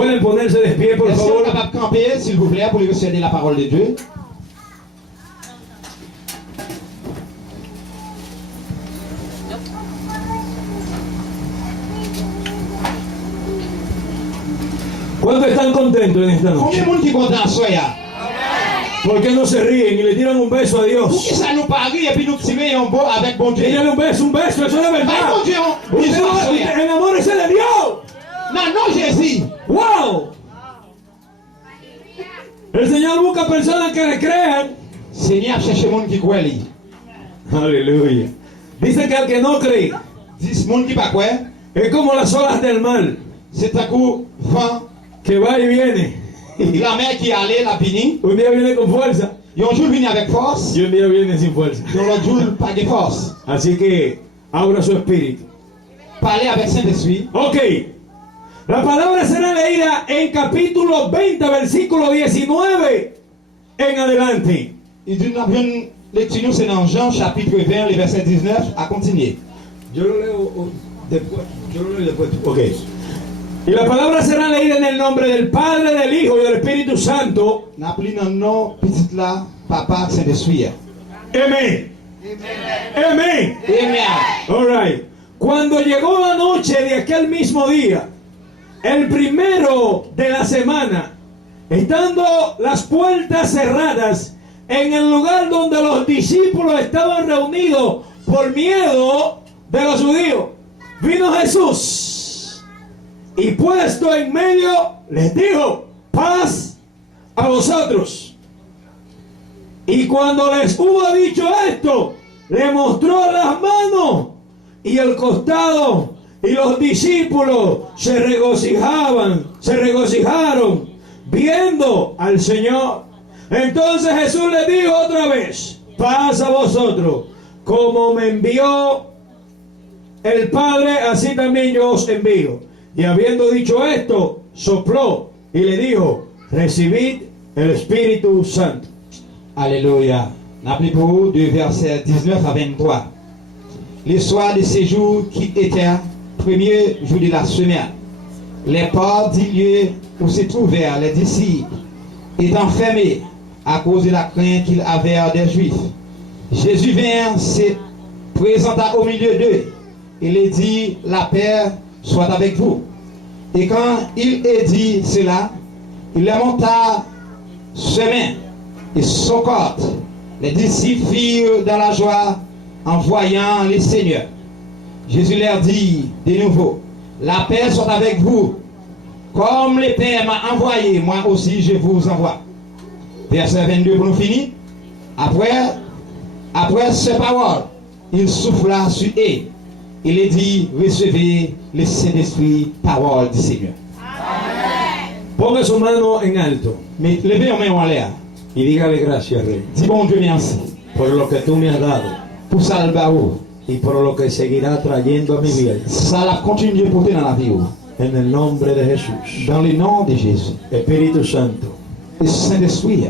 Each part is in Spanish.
Pueden ponerse de pie, por Est-ce qu'on est favor. capable de camper, s'il vous plaît, pour recevoir la parole de Dieu? ¿Cuántos están contentos en esta Combien noche? de monde qui est content soya? ¿Por qué no se ríen y le tiran un beso a Pour Dios? qui ça nous parie et puis nous tirer un beau avec bon Dieu? Dígale un beso, eso es Avec verdad. bon Dieu, Usted enamórese de Dios. Non, non, Jésus. ¡Wow! El Señor busca personas que le crean. Seigneur cherche monde qui croit lui. Aleluya. Dice que el que no cree 10 monde qui pas croit, es como las olas del mar, c'est un coup vent, que va y viene. la mer qui allait, la pini. Un día viene con fuerza Et un jour vient avec force, y un día viene sin fuerza. et l'autre jour pas de force. Así que abra su espíritu. Parler avec Saint-Esprit. Ok. La palabra será leída en capítulo 20, versículo 19 en adelante. Et d'une lecture, c'est dans Jean chapitre 20, le verset 19, à continuer. Yo lo leo después. Ok. Y la palabra será leída en el nombre del Padre, del Hijo y del Espíritu Santo. N'a appelé dans le nom petit là, Papa Saint-Esprit. Amén. Amén. Amen. All right. Cuando llegó la noche de aquel mismo día, el primero de la semana, estando las puertas cerradas en el lugar donde los discípulos estaban reunidos por miedo de los judíos, vino Jesús y puesto en medio les dijo: paz a vosotros. Y cuando les hubo dicho esto, le mostró las manos y el costado, y los discípulos se regocijaron viendo al Señor. Entonces Jesús les dijo otra vez: paz a vosotros, como me envió el Padre, así también yo os envío. Y habiendo dicho esto, sopló y le dijo: recibid el Espíritu Santo. Alléluia. N'appelez pour vous de verset 19 à 23. Le soir de ces jours qui étaient premier jour de la semaine, les portes du lieu où se trouvèrent les disciples étant fermées à cause de la crainte qu'ils avaient des Juifs, Jésus vint, se présenta au milieu d'eux et leur dit: la paix soit avec vous. Et quand il eut dit cela, il leur monta ses mains et son corps. Les disciples firent dans la joie en voyant le Seigneur. Jésus leur dit de nouveau: la paix soit avec vous. Comme le Père m'a envoyé, moi aussi je vous envoie. Verset 22 pour nous finir. Après ces paroles, il souffla sur eux. Il est dit: recevez le Saint-Esprit, parole du Seigneur. Ponga su mano en alto Mais levez vos mains en l'air. y dígale gracias, Rey, Dis bon Dieu merci por lo que tú me has dado pour ça le barreau. y por lo que seguirá trayendo a mi vida. Ça l'a continué de porter dans la vie. En el nombre de Jesús. Dans le nom de Jésus. Espíritu Santo, Le Saint-Esprit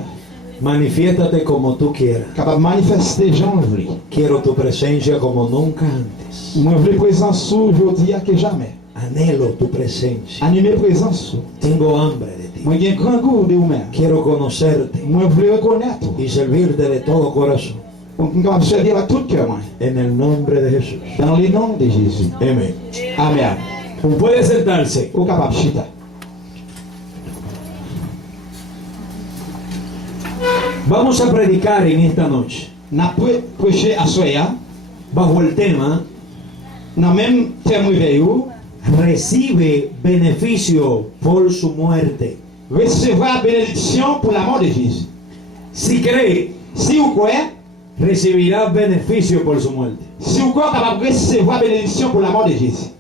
manifiéstate como tú quieras. capable de manifester Jean voulait. Quiero tu presencia como nunca antes. Moi je veux présence aujourd'hui que jamais. Anhelo tu presencia. Animer présence. Tengo hambre de ti. Moi j'ai un grand goût de vous-même. Quiero conocerte Moi je veux reconnaître. y servirte de todo corazón. On va servir à tout cœur. En el nombre de Jesús. Dans le nom de Jésus. Amén. Amen. Puede sentarse. Au capable chita. Vamos a predicar en esta noche N'a prêché à Soya. bajo el tema: Dans même terme réveil. recibe beneficio por su muerte. Recevoir bénédiction pour la mort de Jésus. Si cree, Si vous croyez, recibirá beneficio por su muerte. si vous croyez capable de recevoir bénédiction pour la mort de Jésus.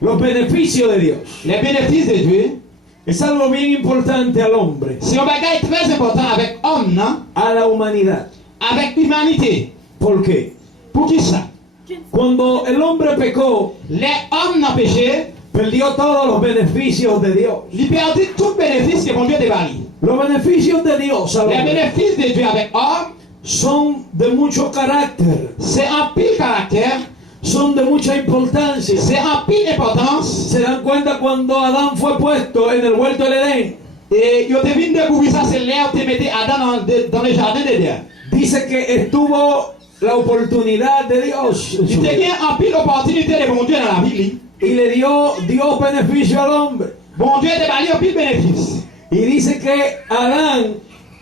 Los beneficios de Dios Les bénéfices de Dieu, es algo bien importante al hombre, c'est un bagage très important avec homme, non? a la humanidad. Avec l'humanité. ¿Por qué? Pour qui ça? Cuando el hombre pecó, Les hommes n'ont péché, perdió todos los beneficios de Dios. ils perdent tout bénéfice que mon Dieu dévalue. Los beneficios de Dios al Les hombre bénéfices de Dieu avec homme, son de mucho carácter. c'est un pire caractère, son de mucha importancia. C'est en pile importance. Se dan cuenta cuando Adán fue puesto en el huerto del Edén. Et yo te vine découvrir ça, c'est l'air te mettait Adam dans le jardin d'Éden. Dice que estuvo la oportunidad de Dios en Il su te vida. gagne en pile opportunité de bon Dieu dans la vie. Y le dio Dios beneficio al hombre. Bon Dieu te bali en pile bénéfice. Y dice que Adán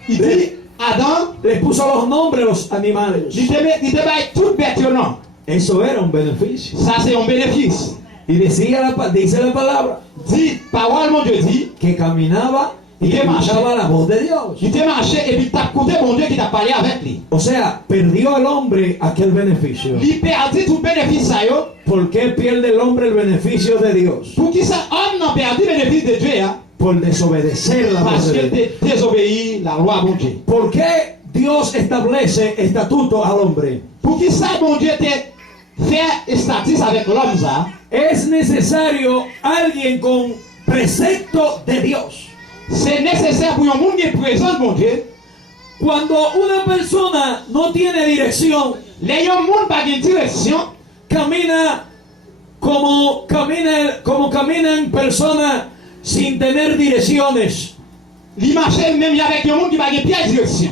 Il dit Adam, les puso los nombres a los animales. il te baille tout bête non. Eso era un beneficio. Ça c'est un bénéfice. Y dice la palabra Dit, parole mon Dieu dit, que caminaba y ¿Y qué más? escuchaba la voz de Dios. il te marché et puis t'as écouté mon Dieu qui t'a parlé avec lui. O sea, perdió el hombre aquel beneficio. Il perdit tout bénéfice ça yo. ¿Por qué pierde el hombre el beneficio de Dios? Pour qui ça homme n'a perdu bénéfice de Dieu hein? Por desobedecer la voz Parce de qu'il Dios. te désobéit la loi mon Dieu. ¿Por qué Dios establece estatutos al hombre? Pour qui ça mon Dieu te fait statut avec l'homme ça? Es necesario alguien con precepto de Dios. C'est nécessaire pour un monde qui présente mon Dieu. Cuando una persona no tiene dirección, Les gens monde pas de direction, camina como caminan personas sin tener direcciones. il marche même avec un monde qui pas de pied direction.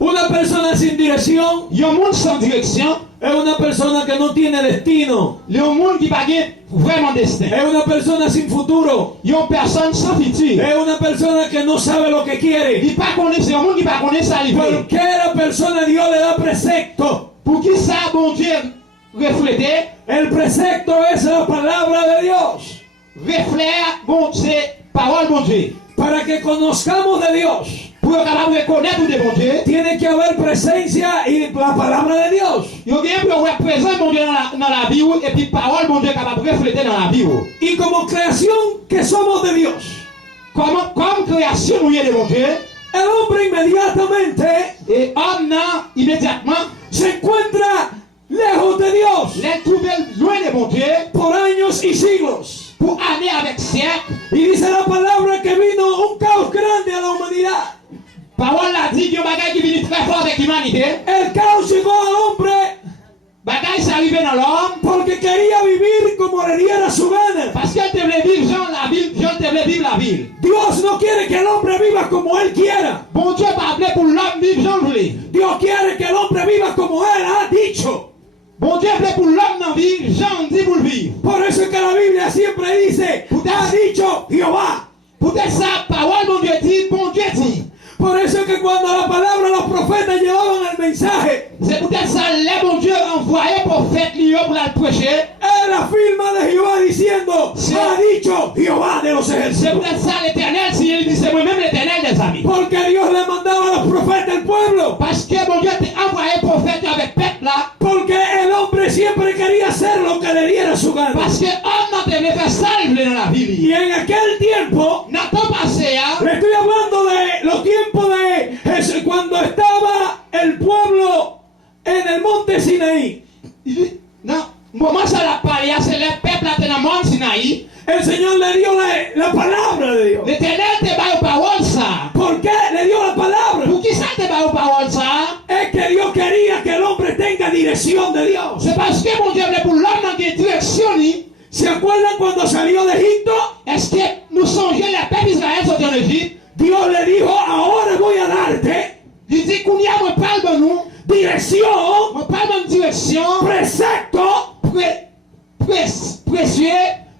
Una persona sin dirección Il y a un monde sans direction, es una persona que no tiene destino. il y a un monde qui pas de vraiment destin. Es una persona sin futuro. Il y a une personne sans futur. Es una persona que no sabe lo que quiere. Il pas connaît, c'est un monde qui pas connaît ça il ¿Por qué la persona Dios le da precepto? Pour qui ça bon Dieu refléter, El precepto es la palabra de Dios. reflète bon c'est parole bon Dieu. Para que conozcamos de Dios, Pour être capable de reconnaître de bon Dieu, tiene que haber presencia y la palabra de Dios. il y a bien pour représenter bon Dieu dans la Bible et puis parole bon Dieu capable de refléter dans la Bible. Y como creación que somos de Dios, Comme création nous y est de bon Dieu, el hombre inmediatamente et homme là, immédiatement, se encuentra lejos de Dios les trouver loin de bon Dieu por años y siglos. pour aller avec siècle. Y dice la palabra que vino un caos grande a la humanidad. Parole a dit qu'il y a un bagage qui vient très fort avec l'humanité. El caos llegó al hombre Bagage s'est arrivé dans l'homme porque quería vivir como le diera su gana. parce qu'elle te voulait vivre Jean la ville, Jean te voulait vivre la ville. Dios no quiere que el hombre viva como él quiera. Bon Dieu pas appelé pour l'homme vivre Jean voulait. Dios quiere que el hombre viva como él ha dicho. Bon Dieu appelé pour l'homme dans vivre, Jean dit pour le vivre. Por eso es que la Biblia siempre dice, ha dicho Jehová. Peut-être ça, parole bon Dieu dit, bon Dieu dit. Por eso es que cuando la palabra los profetas llevaban el mensaje, C'est peut-être ça, les bon Dieu envoyé pour faire l'Union pour la prêcher. es la firma de Jehová diciendo, ha dicho Jehová de los C'est ejércitos. peut-être ça l'éternel, si il dit c'est moi-même l'éternel des amis. Porque Dios le mandaba a los profetas al pueblo. Parce que bon Dieu t'a envoyé pour faire avec peuple là. Porque el hombre siempre quería hacer lo que le diera su gana. Parce que homme n'a pas fait ça, il voulait dans la ville. Y en aquel tiempo, N'a pas passé, hein? le estoy hablando de los tiempos de Jesús, cuando estaba el pueblo en el monte Sinaí. Non, moment ça l'a parlé, c'est le peuple là dans le monde Sinaï. El Señor le dio la palabra de Dios. L'éternel te bat aux paroles ça. ¿Por qué le dio la palabra? Pour qui ça te bat aux paroles ça? Es que Dios quería que el hombre tenga dirección de Dios. C'est parce que mon Dieu voulait pour l'homme dans quelle direction ni. ¿Se acuerdan cuando salió de Egipto? Est-ce que nous songeons les peuples d'Israël sont en Égypte? Dios le dijo, ahora voy a darte Il dit qu'on y a mon parle de nous. dirección, On parle de direction. precepto, Précieux.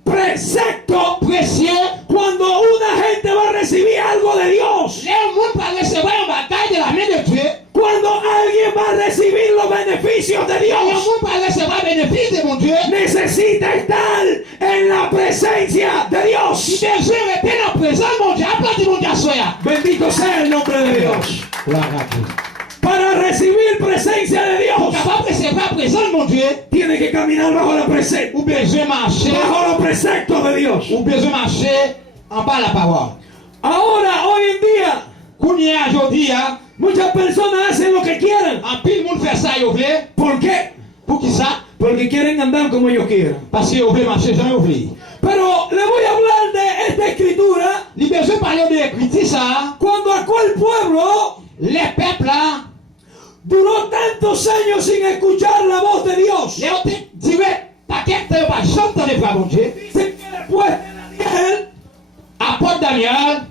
precepto. Précieux. Cuando una gente va a recibir algo de Dios, Les gens va recevoir une bataille de la main de Dieu. cuando alguien va a recibir los beneficios de Les Dios, gens va recevoir le bénéfice de mon Dieu. necesita estar en la presencia de Si Dios. Dieu est en présence, mon Dieu, applaudis mon Dieu, soya. Bendito sea el nombre de Dios. Gloire à Dieu. Para recibir presencia de Dios, Capable de recevoir présence, mon Dieu. tiene que caminar bajo la presencia, Ou besoin marcher. bajo los preceptos de Dios. Ou besoin marcher en bas la parole. Ahora, hoy en día, Qu'on y est aujourd'hui, muchas personas hacen lo que quieren. en pile monde fait ça, ils veulent. ¿Por qué? Pour qui ça? Porque quieren andar como ellos quieran. Parce qu'ils veulent marcher, j'en oublie. Pero le voy a hablar de esta escritura Il besoin de parler de l'écriture, ça. cuando aquel pueblo Les peuples là, duró tantos años sin escuchar la voz de Dios. les ont direct qu'est-ce que pas jamais de frère bon Dieu. Dice que después de Daniel, Apôtre Daniel,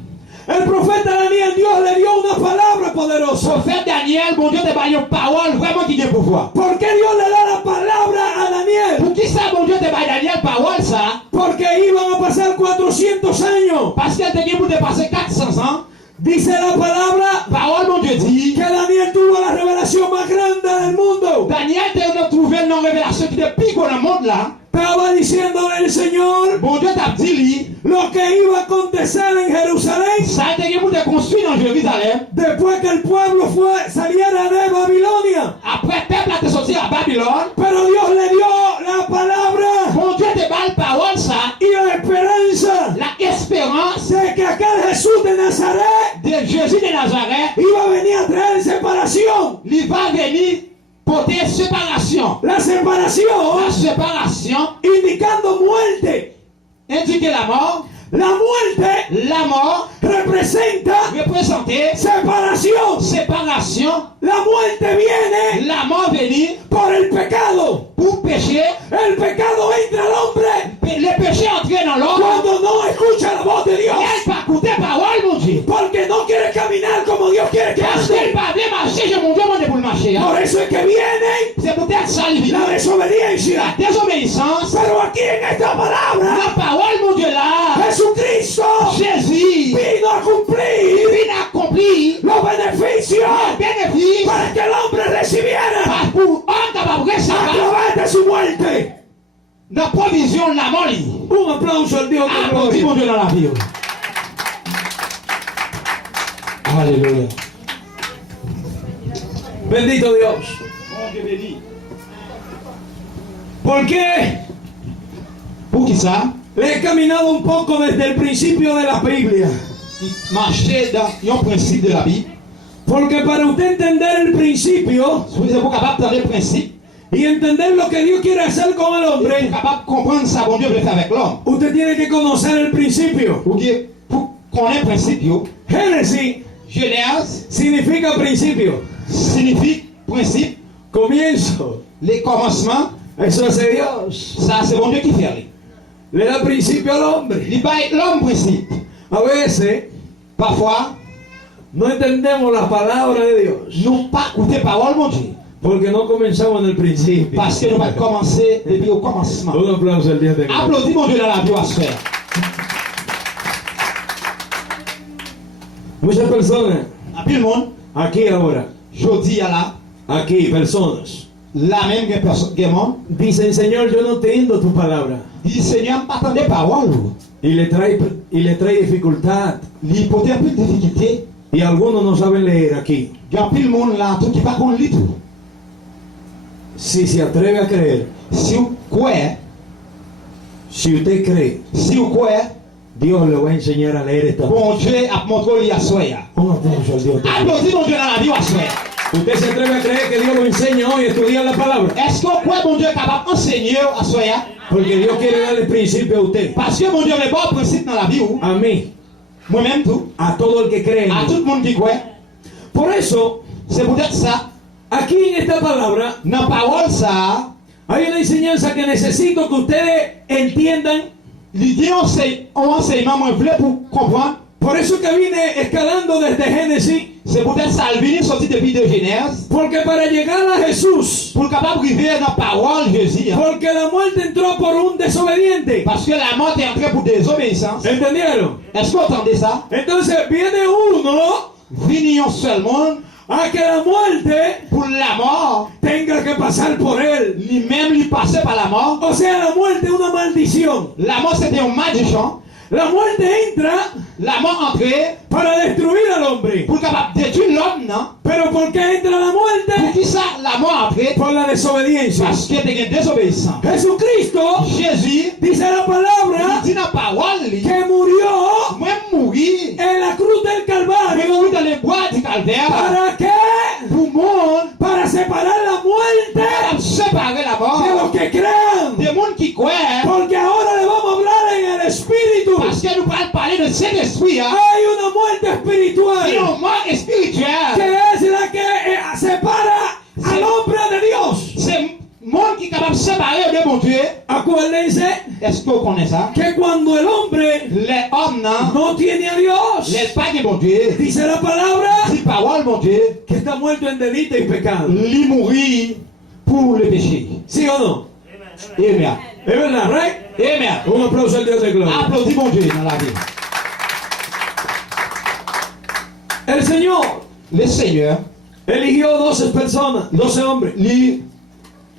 el profeta Daniel, Dios le dio una palabra poderosa. prophète Daniel, bon Dieu te baille une parole vraiment qui a pouvoir. ¿Por qué Dios le da la palabra a Daniel? Pour qui ça bon Dieu te baille Daniel parole ça? Porque iban a pasar 400 años. Parce qu'elle te dit pour te passer 400 ans. Dice la palabra Parole mon Dieu dit. que Daniel tuvo la revelación más grande del mundo. Daniel te trouvé une révélation qui est plus dans le monde là. Estaba diciéndole el Señor Bon Dieu t'a dit lo que iba a acontecer en Jerusalén ça a été pour te construire dans Jérusalem. después que el pueblo saliera de Babilonia. Après peuple a te sorti à Babylone. Pero Dios le dio la palabra Bon Dieu te balle parole ça. y la esperanza La espérance de que aquel Jesús de Nazaret de Jésus de Nazareth. iba a venir a traer separación. Il va venir porter séparation. La separación La séparation indicando muerte. indique la mort. La muerte La mort representa représente separación. séparation. La muerte viene La mort venir por el pecado. pour pécher. El pecado entra al hombre Le péché entré dans l'homme. cuando no escucha la voz de Dios. Elle va écouter parole, mon Dieu. Porque no quiere caminar como Dios quiere que Parce qu'elle ande. va bien marcher, je mon Dieu, mon Dieu, pour le marcher. Hein. Por eso es que viene C'est peut-être ça, le la desobediencia. La désobéissance. Pero aquí en esta palabra, La parole, mon Dieu, là. Jesucristo Jésus vino a cumplir vient accomplir los beneficios le bénéfice para que el hombre recibiera pour homme capable de a recevoir través de su muerte. la provision, la mort. Un aplauso al Dios de Applaudis, mon gloria. Dieu, dans la vie. Alléluia. Bendito Dios. Mon Dieu béni. ¿Por qué? Pour qui ça? Le he caminado un poco desde el principio de la Biblia. Marcher dans un principe de la Bible. Porque para usted entender el principio Si vous êtes capable d'entendre le principe, y entender lo que Dios quiere hacer con el vous êtes hombre, capable de comprendre ça, bon Dieu veut faire avec l'homme. usted tiene que conocer el principio. Pour connaître le principe, Génesis Genèse significa principio, signifie principe, comienzo. les commencements, Eso hace Dios. ça c'est bon Dieu qui fait. Le da principio al hombre. Il baille l'homme principe. A veces Parfois, no entendemos la palabra de Dios nous pas écouter parole, mon Dieu. porque no comenzamos en el principio. Parce que nous allons commencer depuis au commencement. Un aplauso al Dios de gloria. Applaudis, mon Dieu, dans la vie à se faire. Muchas personas En plus, le monde, aquí ahora, je dis à la, aquí personas, la même personne, que monde, dicen, Señor, yo no entiendo tu palabra. dit Seigneur, pas attendre parole. Y le trae dificultad. Il peut un peu de difficulté. Y algunos no saben leer aquí. Il y a plus le monde là, tout qui pas qu'on lit tout. Si se atreve a creer, Si vous croyez, si usted cree, si vous croyez, Dios le va a enseñar a leer esta. bon Dieu a montré à soi. Un aplauso al Dios de gloria. Applaudis, mon Dieu, dans la vie à se faire. ¿Usted se atreve a creer que Dios lo enseña hoy a estudiar la palabra? Est-ce que vous croyez, mon Dieu, capable d'enseigner à soi? Porque Dios quiere darle principio a usted, Parce que mon Dieu, le bon principe dans la vie, a mí, moi-même tout, a todo el que cree en à mí. tout le monde qui croit. Por eso, C'est peut-être ça. aquí en esta palabra Dans la parole, ça, hay una enseñanza que necesito que ustedes entiendan. l'idée, on enseignement, moi, je voulais pour comprendre. Por eso que vine escalando desde Génesis, C'est peut-être ça, le venir sorti depuis de Genèse. porque para llegar a Jesús, Pour capable de vivre dans la parole, Jésus. Hein. porque la muerte entró por un desobediente. Parce que la mort est entrée pour désobéissance. ¿Entendieron? Est-ce que vous entendez ça? Entonces viene uno Venir un seul monde a que la muerte pour la mort, tenga que pasar por él. lui-même lui passer par la mort. O sea, la muerte es una maldición. La mort, c'était un magicien. La muerte entra La mort entrée para destruir al hombre. pour capable de détruire l'homme, non? Pero ¿por qué entra la Pour muerte? qui ça, la mort entrée? Por la desobediencia. Parce qu'il était désobéissant. Jesucristo Jésus, dice la palabra il dit dans la parole, lui, que murió moi mourir, en la cruz del mais Calvario. mourir dans les bois du calvaire, ¿Para qué? pour monde, Para separar la muerte pour séparer la de mort, los que crean. des mondes qui croient, Porque ahora le vamos a hablar en el espíritu. parce que nous allons parler de cet esprit, hein, Hay una muerte et espiritual une mort que spirituelle. es la que separa al hombre de Dios. C'est le monde qui est capable de séparer de mon Dieu. A Acuérdense Est-ce que vous connaissez ça? que cuando el hombre Les hommes, non? no tiene a Dios, Les pas de bon Dieu. dice la palabra Si parole, mon Dieu, que está muerto en delito y pecado. lui mourir pour le péché. ¿Sí o no? Amen. Es verdad, right? Amen. Un aplauso al Dios de gloria. Applaudis mon Dieu dans la vie. El Señor Le Seigneur, eligió 12 personas, 12 hombres. lui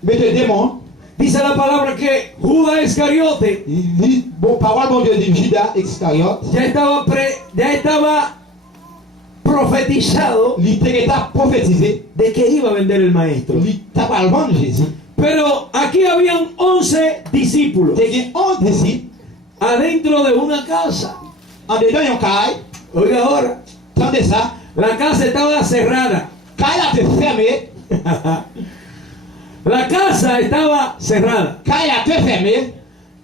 mette des démons. Dice la palabra que Judas Iscariote Il dit, bon, parole, mon Dieu, de Judas Iscariote. ya estaba profetizado Il était prophétisé. de que iba a vender el maestro. Il était pas le vendre Jésus. Pero aquí habían 11 discípulos Il y a 11 disciples. adentro de una casa. En dedans, il y a un caille. Oiga ahora, Attendez ça. la casa estaba cerrada. Caille a été fermé. La casa estaba cerrada. Caille a été fermé.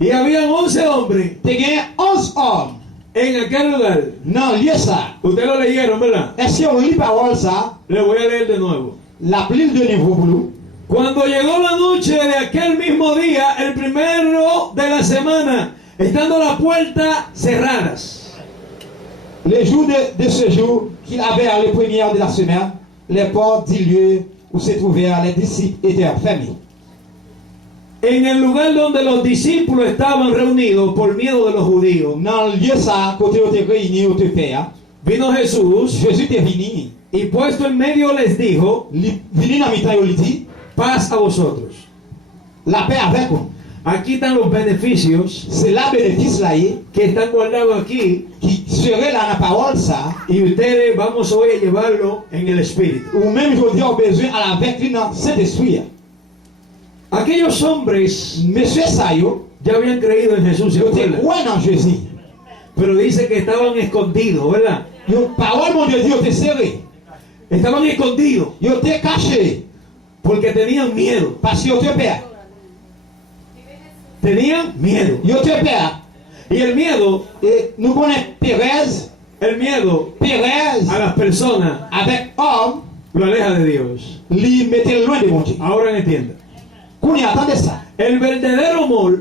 Y habían 11 hombres Il y a 11 hommes. en aquel lugar. Non, lieu ça. Ustedes lo leyeron, ¿verdad? Est-ce qu'on lit parole ça? Le voy a leer de nuevo. La pile de niveau pour nous. Cuando llegó la noche de aquel mismo día, el primero de la semana, estando las puertas cerradas. Le jour de ce jour qu'il avait à la première de la semaine, les portes du lieu où se trouvaient les disciples étaient fermées. En el lugar donde los discípulos estaban reunidos por miedo de los judíos, Dans le lieu ça, côté où tu es réuni, où tu es vino Jesús Jésus est venu. y puesto en medio les dijo: Il venu dans le temps, il dit, paz a vosotros. la paix avec vous. Aquí están los beneficios C'est là bénéfice là que están guardados aquí qui serait là dans la parole ça, y ustedes vamos hoy a llevarlo en el espíritu. ou même je dis au besoin à la vertu dans cet esprit. Aquellos hombres Monsieur Sayo, ya habían creído en Jesús, ¿se yo te acuerdan? crois dans Jésus. Pero dice que estaban escondidos, ¿verdad? Yo parole mon Dieu dit, yo te serré. Estaban escondidos Yo te caché porque tenían miedo. parce que yo te perds. Tenían miedo. Yo te perds. Y el miedo, Et nous connaissons Pérez, el miedo Pérez a las personas avec homme, lo aleja de Dios. lui mettait loin de mon Dieu. Ahora entienda. Qu'on y attendait ça. El verdadero amor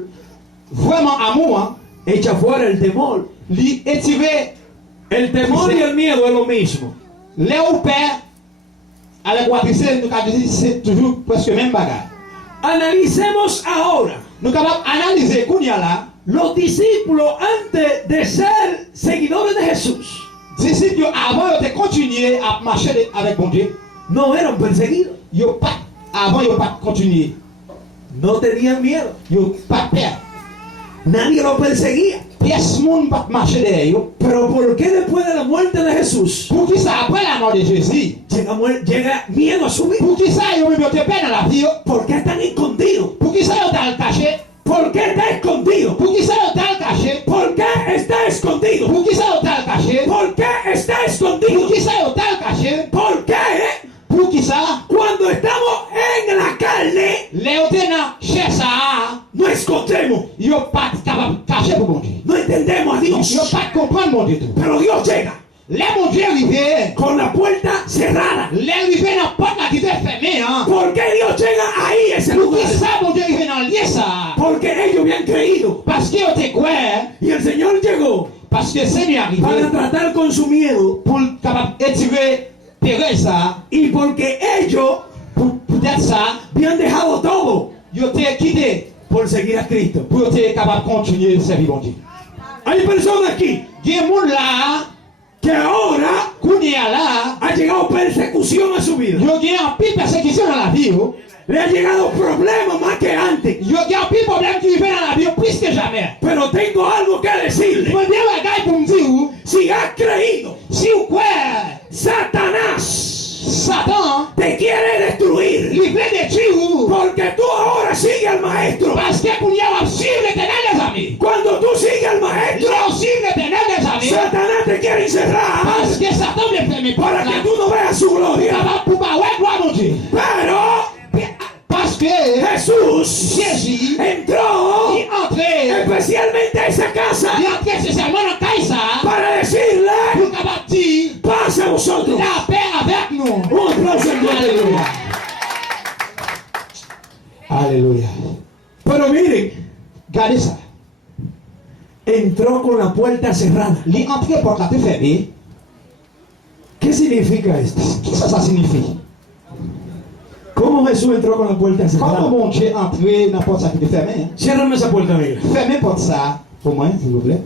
Vraiment amour, hein, echa fuera el temor. lui étirer El temor y el miedo es lo mismo. les au père, avec Watrice, nous avons dit c'est toujours presque le même bagage. Analicemos ahora. Nous sommes capables d'analyser qu'on y a là, Los discípulos, antes de ser seguidores de Jesús, disciples qui avant ils ont continué à marcher avec mon Dieu. no eran perseguidos. Ils n'ont pas, avant ils n'ont pas continué. No tenían miedo. Ils n'ont pas peur. Nadie los perseguía. Personne ne peut marcher derrière eux. Pero ¿por qué después de la muerte de Jesús Pour qui ça, après la mort de Jésus, llega miedo a su vida? pour qui ça, ils ont mis de paix dans la vie, ¿Por qué están escondidos? pour qui ça, ils ont caché, ¿Por qué está escondido? pour qui ça, ils ont caché, ¿Por qué está escondido? pour qui ça, ils ont caché, ¿Por qué está pour escondido? qui ça, ils ont caché, ¿Por qué pour qui ça, cuando estamos en la carne les lieutenants cherchent ça, no escondemos? ils n'ont pas capable de cacher pour mon Dieu. No entendemos a Ils n'ont Dios. pas comprendre mon Dieu tout. Pero Dios llega Les mon Dieu arrivé, con la puerta cerrada. les arrivé dans la porte là qui était fermée, hein. ¿Por qué Dios llega ahí a ese Pour lugar? qui ça, mon Dieu arrivé dans le lieu ça? Porque ellos habían creído. Parce qu'ils ont été quoi, hein? Y el Señor llegó Parce que le Seigneur est para arrivé tratar con su miedo. pour capable d'étirer Thérèse ça, Y porque ellos pour peut-être ça, habían dejado todo ils ont été quittés por seguir a Cristo. pour être capable de continuer de servir mon Dieu. Hay personas aquí Il y a des gens là, que ahora qu'on est là, ha llegado persecución a su vida. ils ont eu un pile persécution dans la vie, oh. Le ha llegado problemas más que antes. Ils ont eu un pile problème qui vient dans la vie plus que jamais. Pero tengo algo que Je decirle. veux dire, la gars, pour me dire, oh, Si has creído, si ou quoi, Satanás Satan, te quiere destruir. il veut détruire, oh. Porque tú ahora sigues al maestro. Parce que pour y avoir suivre l'éternel des amis. Cuando tú sigues al maestro, Ils ont suivi l'éternel des amis. Satanás te quiere encerrar Parce que Satan ne permet pas para là. que tú no veas su gloria. Pour pas ouais, gloire mon Dieu. Pero Parce que Jesús Jésus entró est entré, especialmente a esa casa il est entré spécialement dans Caïsa para decirle: pour capable dire paz a vosotros. la paix avec nous. Un aplauso al Dios de Alléluia. gloria. Alléluia. Pero miren, entró con la puerta cerrada. Il est entré porte la fermée. ¿Qué significa esto? Qu'est-ce que ça signifie? ¿Cómo Jesús entró con la puerta cerrada? Comment mon Dieu est entré dans la porte qui était fermée? Ciérrame esa puerta, negra. Fermez porte ça pour moi, s'il vous plaît.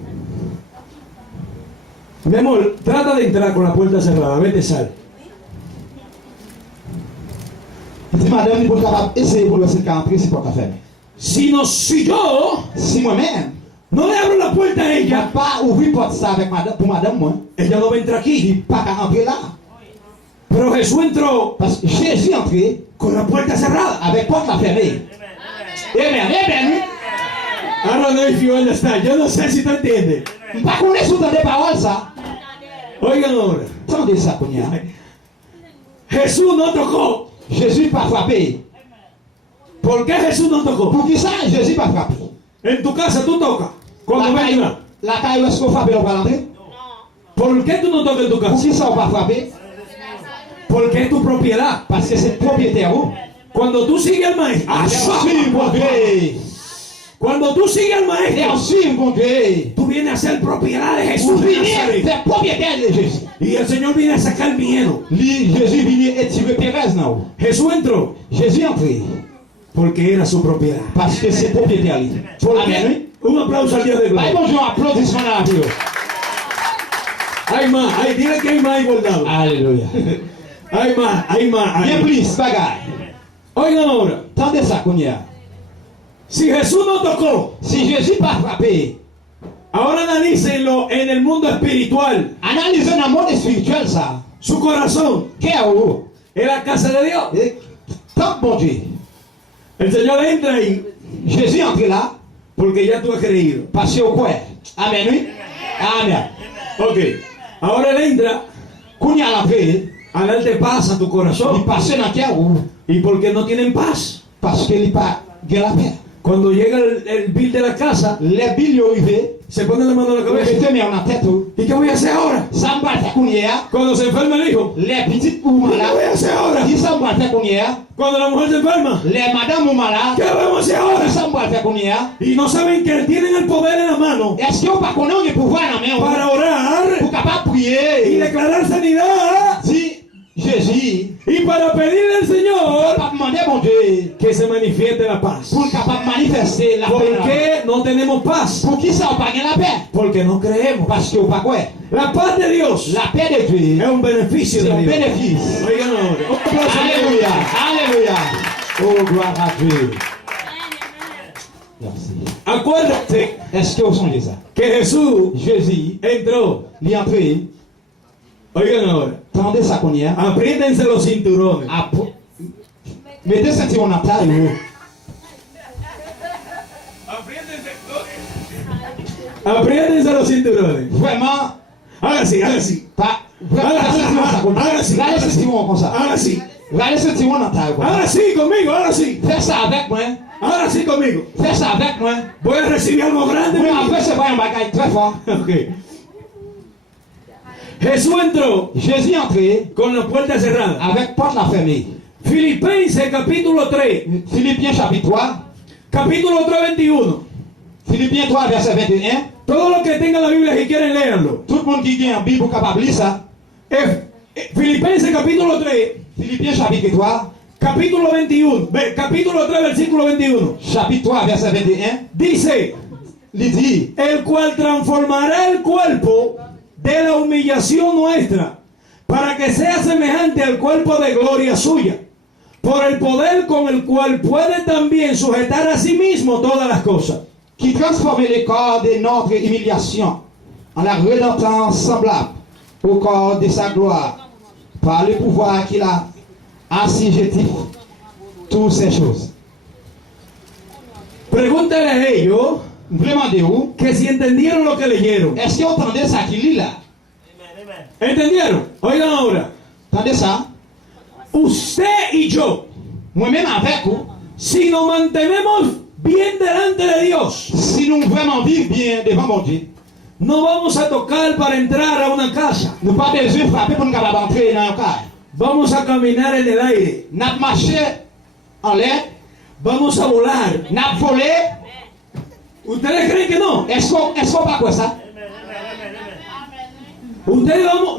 Mi amor, trata de entrar con la puerta cerrada. Vete, sal. Il dit, madame, il faut capable essayer pour laisser entrer si porte fermée. Si yo Si moi-même, no le abro la puerta a il ne va ella, pas ouvrir porte ça avec madame, pour madame, moi, ella no va a entrar aquí. il ne pas qu'à entrer là. Pero Jesús entró Parce que Jésus est entré con la puerta cerrada. avec porte la fermée. Amen, amen. I don't know if you understand. Yo no sé si tú entiendes. Pas qu'on est sous des paroles, ça. Oigan ahora. Attendez ça, Kounia. Jesús no tocó. Jésus n'a pas frappé. ¿Por qué Jesús no tocó? Pour qui ça, Jésus n'a pas frappé? En tu casa tú tocas. Cuando venga. La caille, est-ce qu'on frappe, on va l'entrer? ¿Por qué tú no tocas en tu Pour casa? qui ça, on va frapper? Porque es tu propiedad. Parce que c'est propriétaire. Cuando tú sigues al maestro. Ensuite, mon Dieu. Cuando tú sigues al Et maestro, ensuite, mon Dieu. tú vienes a ser propiedad de Vous Jesús de venez Nazaret. faire propriétaire de Jésus. Y el Señor viene a sacar miedo. Jésus vient et tirer Pérez, non? Jesús entró Jésus est entré. porque era su propiedad. Parce que c'est propriétaire. ¿Por Amen, qué? oui? Un aplauso al Dios de Bah, gloria. bonjour, applaudissement à la vie. Hay más, dile que hay más igualdad. Alléluia. Hay más. Bien plus, bagaille. Oigan ahora, Tendez ça, Kounia. si Jesús no tocó, Si Jésus n'a pas frappé, ahora analícenlo en el mundo espiritual. analysez dans le monde spirituel ça. Su corazón Qu'est-ce que es la casa de Dios. tant bon Dieu. El Señor entra ahí Jésus est entré là porque ya tú has creído. parce que quoi? Amen, oui? Amen. Ok, ahora él entra Kounia l'entrée, a darte paz a tu il corazón. passe dans le cœur ¿Y por qué no tienen paz? parce qu'il n'est pas de la paix. Cuando llega el bill de la casa, Les billes arrivés, se pone la mano en la vous cabeza. mettez en tête. ¿Y qué voy a hacer ahora? Ça me va faire Kounia. Cuando se enferma el hijo, Les petites ou ¿qué voy a malades. hacer ahora? Qui ça me va faire Kounia? Cuando la mujer se enferma, Les madames ou malades. ¿qué vamos a hacer ahora? Qui ça me va faire Kounia? Y no saben que tienen el poder en la mano Est-ce que vous ne connaissez pas le pouvoir dans la main para orar pour capable y prier? declarar sanidad Dit Jésus, y para pedirle al Señor capable demander mon Dieu que se manifieste la paz. pour capable manifester la ¿Por paix. qué no tenemos paz? Pour qui ça on pas la paix? Porque no creemos. Parce que vous pas quoi? La paz de Dios La paix de Dieu, es un beneficio c'est de un Dios. bénéfice. Oigan ahora, un aplauso a Dios. Alléluia, alléluia. Oh gloire à Dieu. Merci. Acuérdate Est-ce que vous songez ça? que Jesús Jésus, entró. il est entré. Oigan ahora, Tendez ça qu'on y a. apriétense los cinturones. Mettez ceinture en taille. Apriétense los cinturones. Vraiment, Haga así, haga así. pas. Vraiment, Haga así, regardez ce ceinture comme ça. haga así. Regardez ce ceinture en taille. Haga así conmigo, haga así. Fais ça avec moi. Haga así conmigo. Fais ça avec moi. Voy a recibir algo grande. Oui, après, c'est pas un bagage très fort. Ok. Jesús entró Jésus est entré con la puerta cerrada. avec porte la fermée. Filipenses capítulo 3, Philippiens chapitre 3. capítulo 3, 21. Philippiens 3, verset 21. Todos los que tengan la Biblia, si quieren leerlo. Tout le monde qui a une Bible capable de lire ça. Filipenses capítulo 3, Philippiens chapitre 3. capítulo 21. Capítulo 3, versículo 21. Chapitre 3, verset 21. Dice, Il dit, el cual transformará el cuerpo de la humillación nuestra, para que sea semejante al cuerpo de gloria suya, por el poder con el cual puede también sujetar a sí mismo todas las cosas. qui transforme le corps de notre humiliation en la redentance semblable au corps de sa gloire, par le pouvoir qu'il a assujetti toutes ces choses. Pregúntale a ellos Vraiment de où? que si entendieron lo que leyeron. Est-ce que vous entendez ça qui lit là? ¿Entendieron? Oigan ahora. Entendez ça? Usted y yo, Moi-même avec vous, si nos mantenemos bien delante de Dios, si nous vraiment vivons bien devant mon Dieu, no vamos a tocar para entrar a una casa. nous pas besoin de frapper pour nous capables d'entrer dans un cas. Vamos a caminar en el aire. Nous marché en l'air, Vamos a volar. nous volé, ¿Ustedes creen que no? Est-ce qu'on pas quoi ça?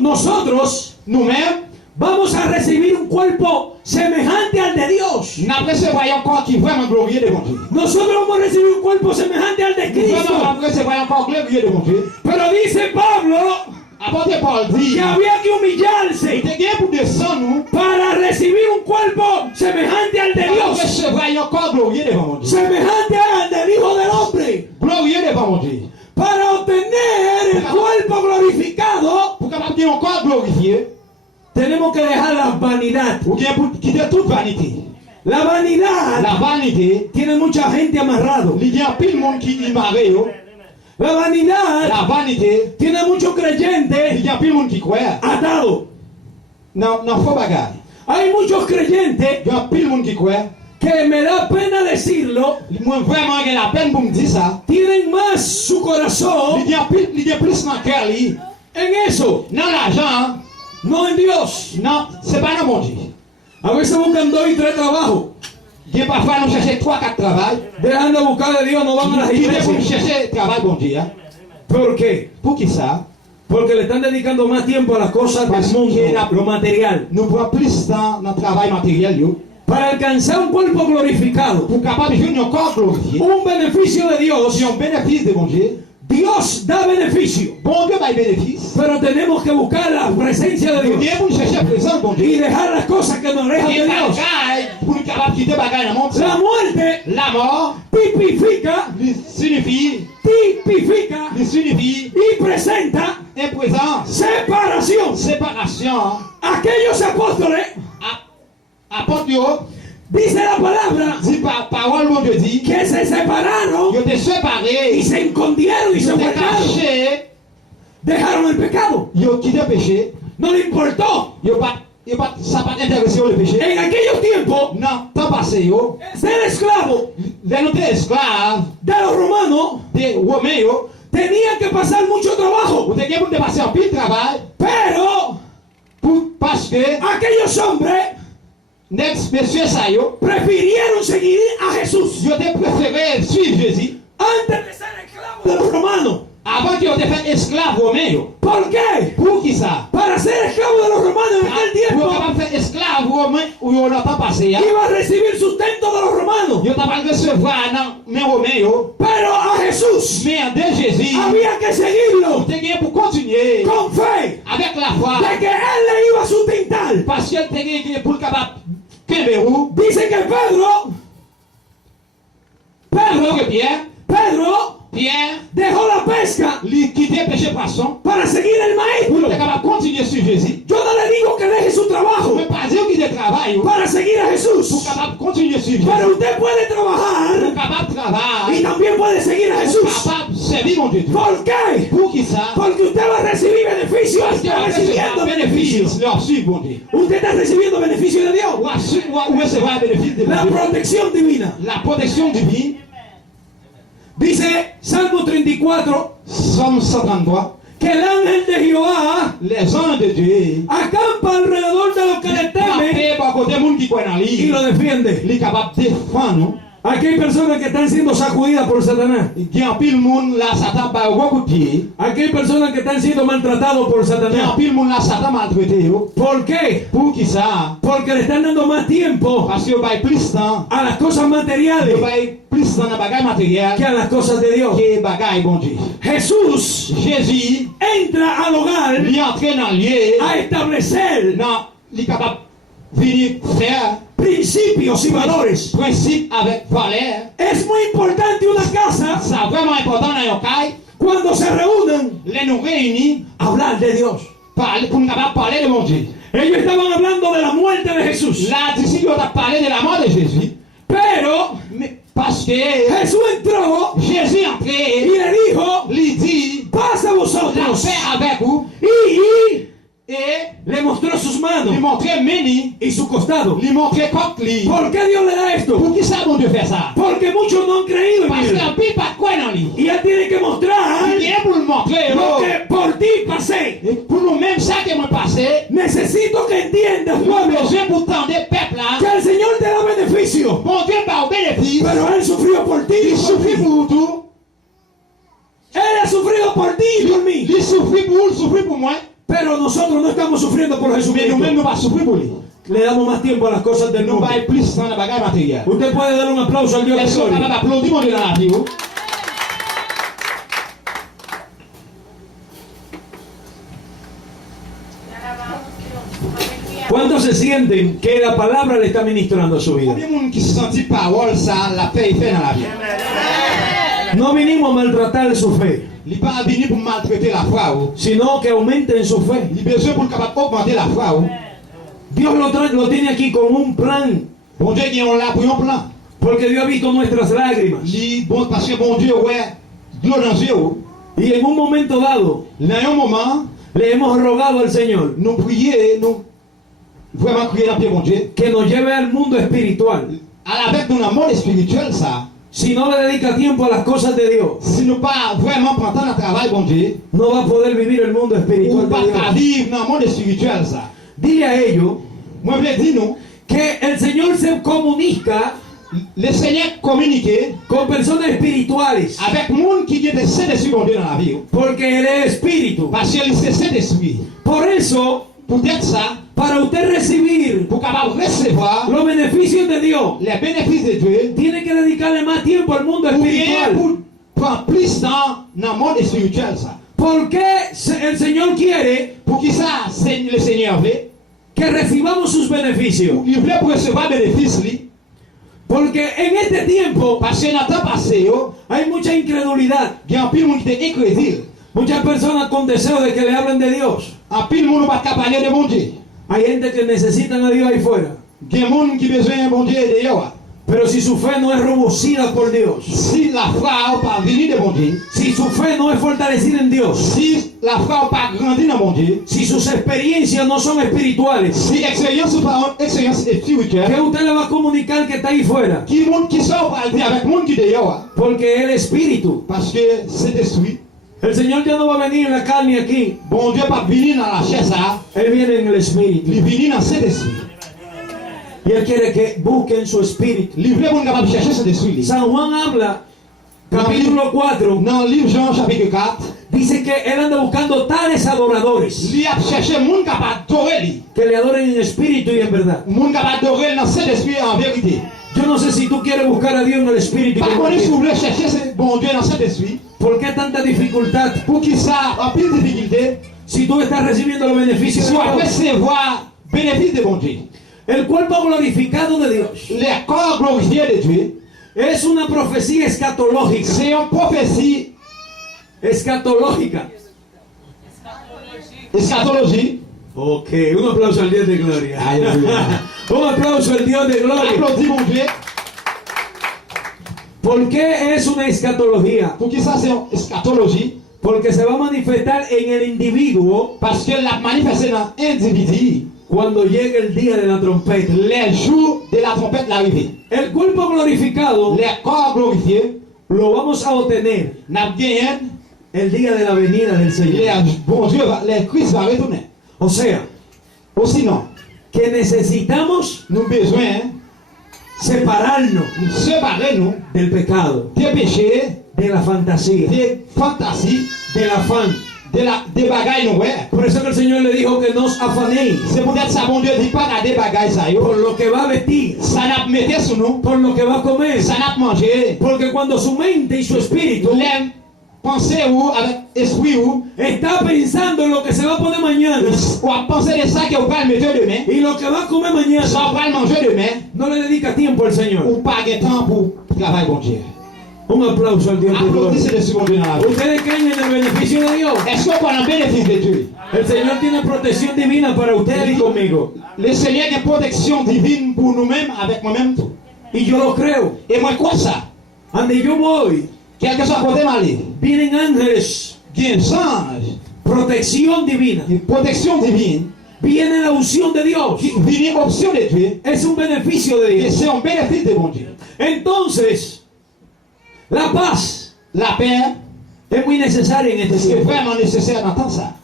Nosotros Nous-mêmes, vamos a recibir un cuerpo semejante al de Dios. nous recevons un corps qui est vraiment glorieux devant Dieu. Nosotros vamos a recibir un cuerpo semejante al de Nous Cristo. recevons un corps glorieux devant Dieu. Pero dice Pablo Apôtre Paul dit, que había que humillarse il te gagne pour descendre nous, para recibir un cuerpo semejante al de pour Dios, recevoir un corps glorieux devant mon Dieu. semejante al del Hijo del Hombre, Glorieux devant mon Dieu. para obtener el cuerpo glorificado. Pour capable de un corps glorifié, Tenemos que dejar la vanidad. ou bien pour quitter toute vanité. La vanidad La vanité, tiene mucha gente amarrado. il y a pile de monde qui est marié. La vanidad La vanité, tiene muchos il creyentes y a pile de monde qui croit. atados. Non, faux bagarre. Hay muchos creyentes Il y a pile de monde qui croit. que me da pena decirlo, Moi, vraiment, j'ai la peine pour me dire ça. tienen más su corazón Il y a plus dans le cœur, lui. en eso, Non, l'argent, no en Dios. non, c'est pas dans mon Dieu. A veces buscan 2 y 3 trabajos. Dieu, parfois, nous cherchons 3-4 travail. Dejan de buscar de Dios, no van a las Qui est pour nous iglesias. chercher travail, bon Dieu. Hein? ¿Por qué? Pour qui ça? Porque le están dedicando más tiempo a las cosas del mundo, lo material. Nous prenons plus de temps dans le travail matériel, yo, Para alcanzar un cuerpo glorificado, pour capable de jouer un corps glorifié. un beneficio de Dios. Si on bénéfice de bon Dieu, Dios da beneficio, bon Dieu va y bénéfice. pero tenemos que buscar la presencia de Nous Dios viens pour chercher présent, bon y Dieu. dejar las cosas que nos alejan Et de Dios. bagaille, pour nous capable de quitter bagaille dans le monde. La muerte La mort, tipifica, il signifie, y presenta imprésence, separación. séparation. Aquellos apóstoles, Apôtre yo, dice la palabra, dit par parole, mon Dieu dit, que se separaron yo te séparé, y se escondieron y se yo te guardaron. caché, Dejaron el pecado. yo quitté le péché, No le importó. ça pas intéressé le péché. En aquellos tiempos, Non, temps passé, yo, ser esclavo les nous étaient esclaves, de los romanos des Romains, yo, tenía que pasar mucho trabajo. ou te gagne pour te passer en pile travail, Pero parce que, aquellos hombres next, monsieur ça, yo, prefirieron seguir a Jesús yo te préféré suivre Jésus, antes de ser esclavo de los romanos. avant que yo te fait esclave romain, yo. ¿Por qué? Pour qui ça? Para ser esclavo de los romanos en aquel Pour tiempo capable faire esclave romain, ou yo le temps passé, ya. iba a recibir sustento de los romanos. Yo t'as pas recevoir non, mais romain, yo. Pero a Jesús Mais de Jésus, había que seguirlo te gagne pour continuer con fe avec la foi, de que Él le iba a sustentar. parce que te gagne pour capable Kéberou, Dice que Pedro que Pierre, dejó la pesca lui quitter péché poisson, para seguir el pour te maestro. capable continuer sur Jésus. Yo no le digo que deje su Je trabajo ne veux pas dire qu'il travaille, yo, para seguir a pour Jesús, capable continuer sur Jésus. pero usted puede Pour trabajar capable y travailler, también puede seguir a pour Jesús. capable servir mon Dieu. ¿Por qué? Pour qui ça? Porque usted va a recibir beneficios, Parce qu'il está va recibiendo recevoir beneficios. bénéfice, leur suivre, mon Dieu. Usted está recibiendo beneficios de Dios. Ou recevoir un bénéfice de La Dieu. protección divina. La protection divine, Dice Salmo 34 Psalm 133, que el ángel de Jehová les anges de Dieu, acampa alrededor de los que le temen frappé par côté monde qui croit dans y lui, lo defiende. il est capable de défendre nous. Aquí hay personas que están siendo sacudidas por Satanás. Il y a un pile monde là, Satan par un coup de pied. Aquí hay personas que están siendo maltratados por Il y a un Satanás. pile monde là, Satan maltraité. Yo. ¿Por qué? Pour qui ça? Porque le están dando más tiempo Parce qu'il va plus de temps, a las cosas il materiales va plus de temps dans les bagages que matériels a las cosas de Dios. que les bagages bon Dieu. Jesús Jésus, entra al hogar il est entré dans le lieu, a establecer non, il est capable de venir faire principios y valores. principe avec valeur. Es muy importante una casa C'est vraiment important dans un cas, cuando se reúnen les nous réunir a hablar de Dios. pour nous capable parler de mon Dieu. Ellos estaban hablando de la muerte de Jesús. Là, d'ici, on a parlé de la mort de Jésus. Pero Mais parce que Jesús entró Jésus est y entré, le dijo, il dit, paz a la vosotros. paix avec vous, Y et le mostró sus manos lui montrer Méni, y su costado. lui montrer contre lui. ¿Por qué Dios le da esto? Pour qui ça, mon Dieu, fait ça? Porque muchos no han creído en Parce él. qu'il n'y a pas de quoi dans lui. Y él tiene que mostrar Il vient pour nous montrer, lo oh. que por ti pasé. Et pour nous-mêmes, ça qui est passé, Necesito que entiendas, nous avons pueblo, besoin pour tendre le peuple là. que el Señor te da beneficio. Mon Dieu, par au bénéfice, Pero Él sufrió por ti. il souffrit pour tout. souffrir pour moi, pero nosotros no estamos sufriendo por mais Jesucristo. nous-mêmes, nous pas souffrir pour lui. Le damos más tiempo a las cosas del Nous mundo. pas plus dans la bagarre matérielle. Usted puede dar un aplauso al Dios de Est-ce qu'on gloria. va applaudir mon Dieu dans la vie? Oh? ¿Cuántos se sienten que la palabra le está ministrando a su vida? Combien de monde qui se sentit parole, ça, la paix fait dans la vie? No vinimos a maltratar su fe, Il n'est pas venu pour maltraiter la foi. Oh. sino que aumenten su fe. Il a besoin pour capable augmenter la foi. Oh. Dios lo tiene aquí con un plan, Bon Dieu, il est là pour un plan. porque Dios ha visto nuestras lágrimas. Bon, parce que bon Dieu, ouais, de l'eau dans les yeux. Oh. Y en un momento dado, Dans un moment, le hemos rogado al Señor nous prions, nous vraiment crier dans le pied, bon Dieu. que nos lleve al mundo espiritual. Avec notre monde spirituel, ça, Si no le dedica tiempo a las cosas de Dios, si nous pas vraiment prendre le travail, bon Dieu, no va a poder vivir el mundo ou espiritual pas de Dios. vivre dans le monde spirituel, ça. Dile a ellos Moi, je veux dire, nous, que el Señor se comunica le Seigneur communique con personas espirituales, avec le monde qui est de Saint-Esprit, bon Dieu, dans la vie. Oh. porque Él es espíritu. Parce que c'est Saint-Esprit. Por eso, Peut-être ça, para usted recibir pour capable recevoir los beneficios de Dios, les bénéfices de Dieu, tiene que dedicarle más tiempo al mundo pour espiritual. prendre plus dans le monde spirituel, ça. Porque el Señor quiere Pour qui ça, c'est le Seigneur veut. que recibamos sus beneficios. Il voulait pour recevoir bénéfices, lui. Porque en este tiempo Parce que dans le temps passé, oh, hay mucha incredulidad. il y a un pile de monde qui était incrédule. Muchas personas con deseo de que le hablen de Dios. Un pile de monde pas capable de bon Dieu. Hay gente que necesitan a Dios ahí fuera. Il y a un monde qui a besoin de bon Dieu d'ailleurs. Pero si su fe no es robustida por Dios, Si la foi n'a pas venu de bon Dieu, si su fe no es fortalecida en Dios, si la foi n'a pas grandi dans bon Dieu, si sus experiencias no son espirituales, si l'expérience n'est pas une expérience spirituelle, que usted le va a comunicar que está ahí fuera. qui monde qui sort pour dire avec le monde qui est dehors, Porque Él es espíritu. parce que c'est esprit. El Señor ya no va a venir en la carne aquí. Bon Dieu pas venu dans la chair ça, Él viene en el espíritu. il venu dans cet esprit. Y Él quiere que busquen su espíritu. Il voulait qu'on capable de chercher cet esprit. San Juan habla, capítulo 4, Dans le livre Jean chapitre 4, dice que Él anda buscando tales adoradores il a cherché monde capable d'adorer lui. que le adoren en espíritu y en verdad. Monde capable d'adorer dans cet esprit en vérité. Yo no sé si tú quieres buscar a Dios en el espíritu. Par contre, si vous voulez chercher ce bon Dieu dans cet esprit, ¿Por qué tanta dificultad? pour qu'il ça en pile de difficulté, Si tú estás recibiendo los beneficios de soit Dios, recevoir bénéfice de bon Dieu. el cuerpo glorificado de Dios Les corps glorifiés de Dieu, es una profecía escatológica. c'est une prophétie Escatológica. eschatologie. Ok, un aplauso al Dios de gloria. Aleluya. Un aplauso al Dios de gloria. Applaudis mon Dieu. ¿Por qué es una escatología? Pour qui ça c'est une eschatologie? Porque se va a manifestar en el individuo Parce que la manifestation dans l'individu, cuando llegue el día de la trompeta. les jours de la trompette l'arrivée. El cuerpo glorificado Les corps glorifiés, lo vamos a obtener n'a gagné, el día de la venida del Señor. les bon Dieu, les Christ va retourner. O sea, Ou sinon, que necesitamos nous avons besoin separarnos de séparer nous del pecado, des péchés, de la fantasía, des fantasies, del afán. des bagailles nous ouais. Por eso que el Señor le dijo que nos afanéis C'est peut-être ça, bon Dieu, dit pas à des bagailles ça yo. por lo que va a vestir, Ça n'a pas mis sur nous, por lo que va a comer. ça n'a pas mangé. Porque cuando su mente y su espíritu Les pensées ou avec esprit ou está pensando en lo que se va a poner mañana ou à penser de ça que vous pouvez le mettre demain, y lo que va a comer mañana, sans pas le manger demain, no le dedica tiempo al Señor. ou pas de temps pour travailler bon Dieu. Un aplauso al Dios de Applaudissez gloria. le second Dieu dans la vie. ¿Ustedes creen en el beneficio de Dios? Est-ce qu'on prend le bénéfice de Dieu? El Señor tiene protección divina para ustedes y conmigo. Le Seigneur a une protection divine pour nous-mêmes, avec moi-même tout. Y yo lo creo. Et moi, quoi ça? Donde yo voy, Quel que soit côté malé, vienen ángeles, il y a un ange, protección divina. une protection divine, Viene la unción de Dios. qui vient une option de Dieu, Es un beneficio de et Dios. c'est un bénéfice de bon Dieu. Entonces, la paz La paix, es muy necesaria en este c'est tiempo. vraiment nécessaire d'entendre ça.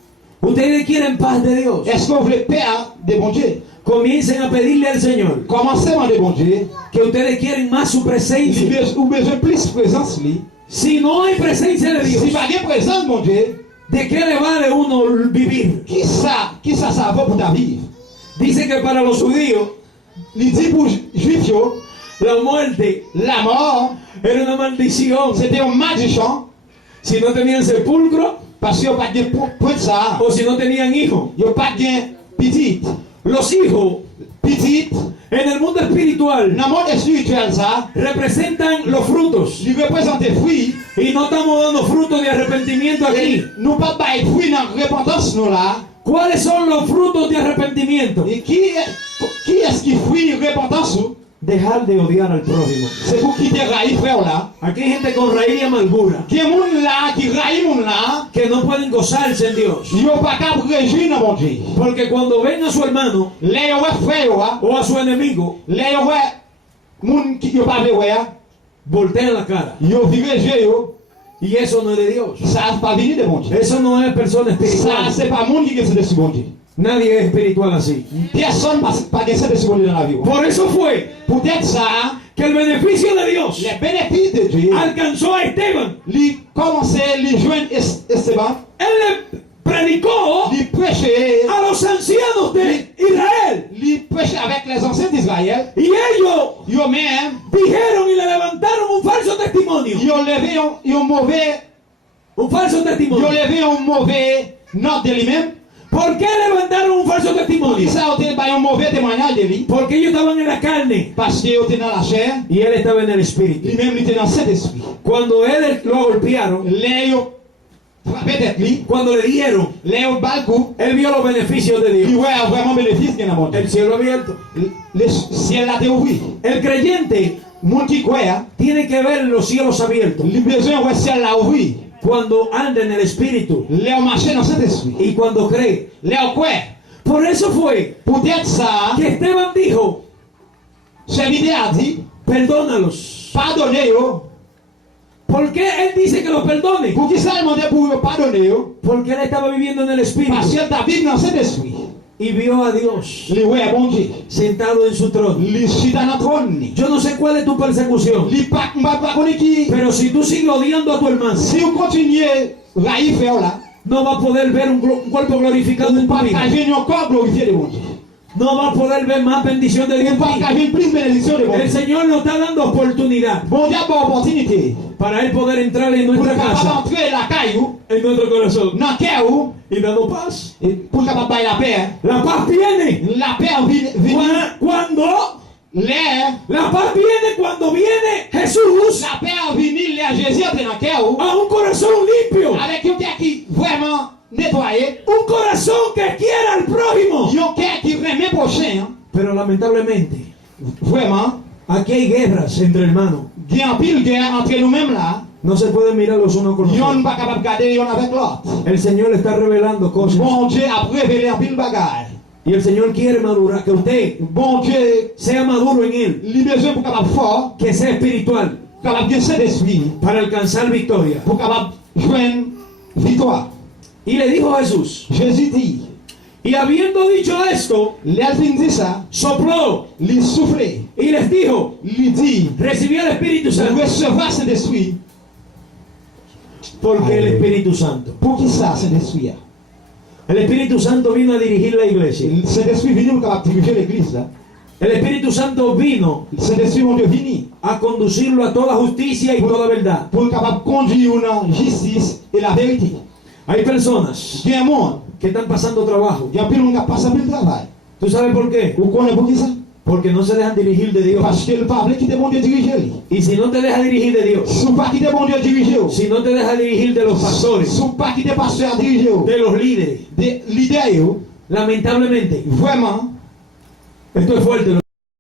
Ustedes quieren paz de Dios. Est-ce que vous voulez paix de bon Dieu? Comiencen a pedirle al Señor Commencez par de bon Dieu. que ustedes quieren más su Il presencia. y a besoin plus de présence, lui. Si no hay presencia de Si Dios, pas de présence, mon Dieu, ¿De qué le vale uno vivir? Qui ça vaut pour ta vie? Dice que para los judíos Il dit pour juifs, yo, la muerte la mort, era una maldición. c'était un malédiction Si no tenían sepulcro parce qu'il n'y a pas de point de ça. o si no tenían hijos. Il n'y a pas de petit. Los hijos Petit, en el mundo espiritual dans le monde spirituel, ça, representan los frutos. il représente des fruits. Y no estamos dando frutos de arrepentimiento aquí. Nous pas de fruits dans la repentance, nous là. ¿Cuáles son los frutos de arrepentimiento? Et qui est-ce qui fruit de repentance? Dejar de odiar al prójimo. C'est pour quitter raïs, frère là. Aquí hay gente con raíz y amargura Qui est moun là, qui raïs moun là. que no pueden gozarse en Dios. Ils n'ont pas qu'à réjouir dans mon Dieu. Porque cuando ven a su hermano Les frères, o a su enemigo, les moun qui n'ont pas de voltean la cara. ils ont viré jeu. Y eso no es de Dios. Ça n'a pas venu de mon Dieu. Eso no es persona Ça, espiritual. c'est pas moun qui est de mon Dieu. Nadie es espiritual así. Personne n'a pas de mon Dieu dans la vie. Por eso fue Peut-être ça, que el beneficio de Dios les bénéfices de Dieu, alcanzó a Esteban. ils commençaient, ils joignent Esteban, Él le predicó ils prêchaient, a los ancianos de Israel. ils prêchaient avec les anciens d'Israël. Y ellos Ils ont même, dijeron y le levantaron un falso testimonio. ils ont levé un mauvais, Un falso ils ont testimonio. levé un mauvais note de lui-même. ¿Por qué levantaron un falso Ils testimonio? ont un mauvais témoignage de lui. Porque ellos estaban en la carne Parce qu'il était dans la chair, y él estaba en el espíritu. lui-même il était dans cet esprit. Cuando él lo golpearon, Les ont frappé tête lui, cuando le dieron, les ont bal coup, él vio los beneficios de il Dios. voit vraiment bénéfice qu'il y a dans le El monde. cielo abierto. Le ciel a été ouvert. El creyente Moun qui croit, tiene que ver los cielos abiertos il a besoin de ciel a ouvert. cuando anda en el espíritu Les ont marché dans cet esprit. y cuando cree. Les ont croit. Por eso fue Peut-être ça, que Esteban dijo, ce vidéo a dit, perdónalos. pardonnez-yo. ¿Por qué él dice que los perdone? Pour qui ça demandé pour pardonner yo? Porque él estaba viviendo en el Parce espíritu que David dans cet esprit. y vio a Dios Il voit bon Dieu. sentado en su trono. Il est dans le trône. Yo no sé cuál es tu persecución, Il pas connaît qui. pero si tú sigues odiando a tu hermano, Si vous continuez à y faire là, no va a poder ver un cuerpo glorificado en tu pas vida. qu'à encore glorifier de mon Dieu. No va a poder ver más bendición de Dios en Pas ti. qu'à plus bénédiction de mon El Dieu. Señor nos está dando oportunidad Bon Dieu a bonne opportunité para Él poder entrar en pour nuestra capable casa, entrer la caillou, en nuestro corazón dans le cœur, y darnos paz. et pour capable bailler la paix. La paz viene La paix vient cuando l'air. la paz viene cuando viene Jesús La paix vient l'air Jésus entre dans le cœur a un corazón limpio, avec un cœur qui vraiment nettoyé, un corazón que quiera al prójimo. un cœur qui remet prochain. Pero lamentablemente Vraiment, aquí hay guerras entre hermanos. il y a un pile guerre entre nous-mêmes là. No se pueden mirar los unos con los Yon otros. pas capable de garder yon avec l'autre. El Señor le está revelando cosas Bon Dieu a révélé un pile bagaille. y el Señor quiere madurar, que usted Bon Dieu, sea maduro en Él, il a besoin pour capable fort, que sea espiritual capable de cet esprit, para alcanzar victoria. pour capable joindre victoire. Y le dijo a Jesús, Jésus dit, y habiendo dicho esto, l'Elfin dit ça, sopló il soufflé, y les dijo, il dit, recibió el Espíritu Santo. recevoir cet esprit. Porque el Espíritu Santo. Pour qui ça, cet esprit? El Espíritu Santo vino a dirigir la iglesia. Cet esprit venu pour capable diriger l'église là. El Espíritu Santo vino Cet esprit, mon Dieu, venu a conducirlo a toda justicia y toda verdad. pour capable conduire une justice et la vérité. Hay personas Il y a un monde, que están pasando trabajo. il y a un peu qui passe un peu de travail. ¿Tú sabes por qué? Vous connaissez pour qui ça? Porque no se dejan dirigir de Dios. Parce que le peuple qui est bon Dieu diriger lui. Y si no te deja dirigir de Dios, Si vous pas qui est bon Dieu diriger, si no te deja dirigir de los pastores, si vous pas qui est pasteur diriger, de los líderes, des leaders, lamentablemente, vraiment, esto es fuerte.